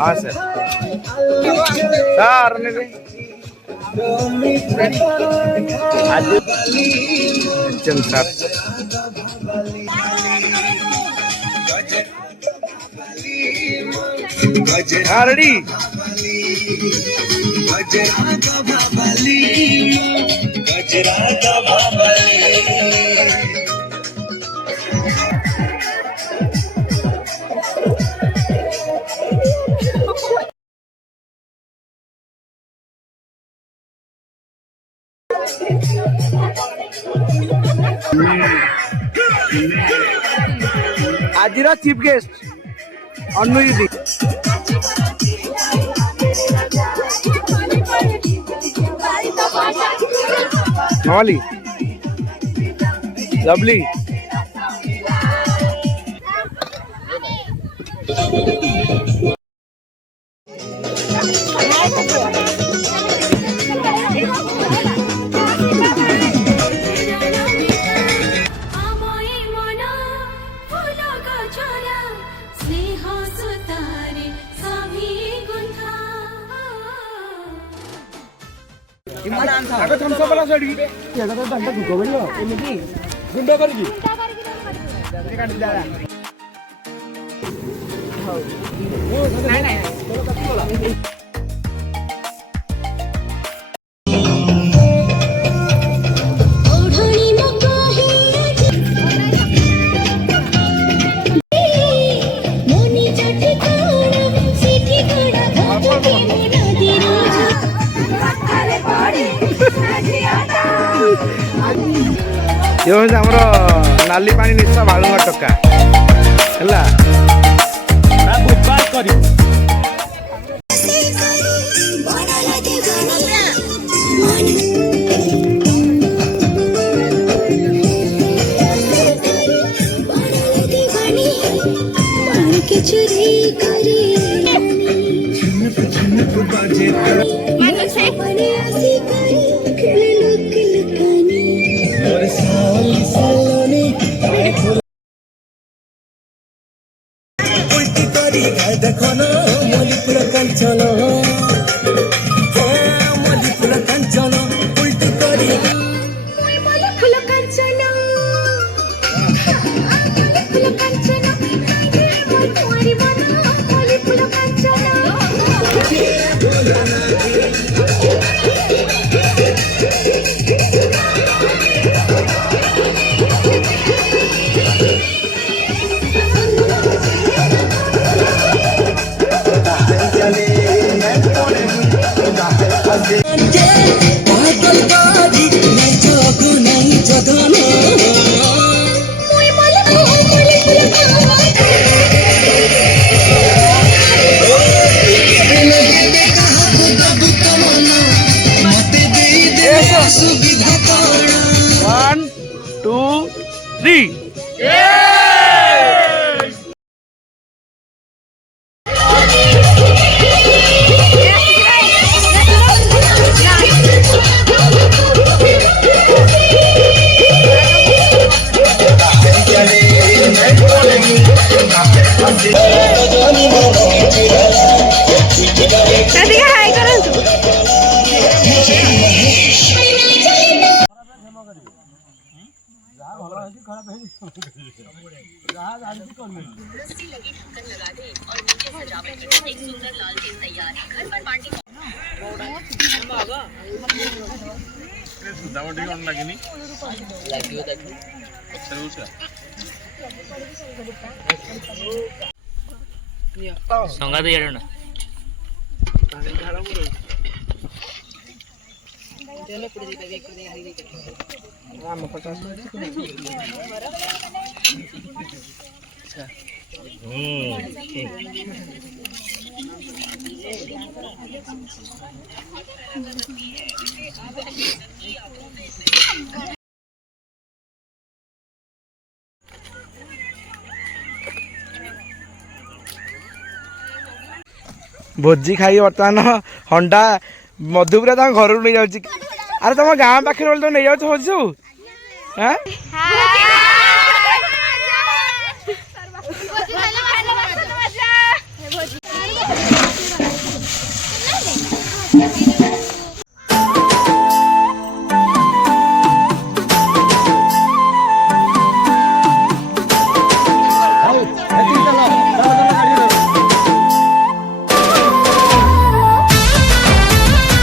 हाँ sir sir ready आज chief guest Annu दीदी माली लवली ये हूँ आमर नाली पानी निशा बालुआ टका है देखो ना मलिपुर कंचन मलिपुर कंचन उल्टी करी मलिपुर कंचन मलिपुर कंचन तुम्हारी मन मलिपुर कंचन One, two, three. संगा तो यार ना भोजी खाई बर्तमान हंडा मधुपुरा घर नहीं जाऊँ। अरे तुम गाँव पाखे तो नहीं जाऊ भोजी सब।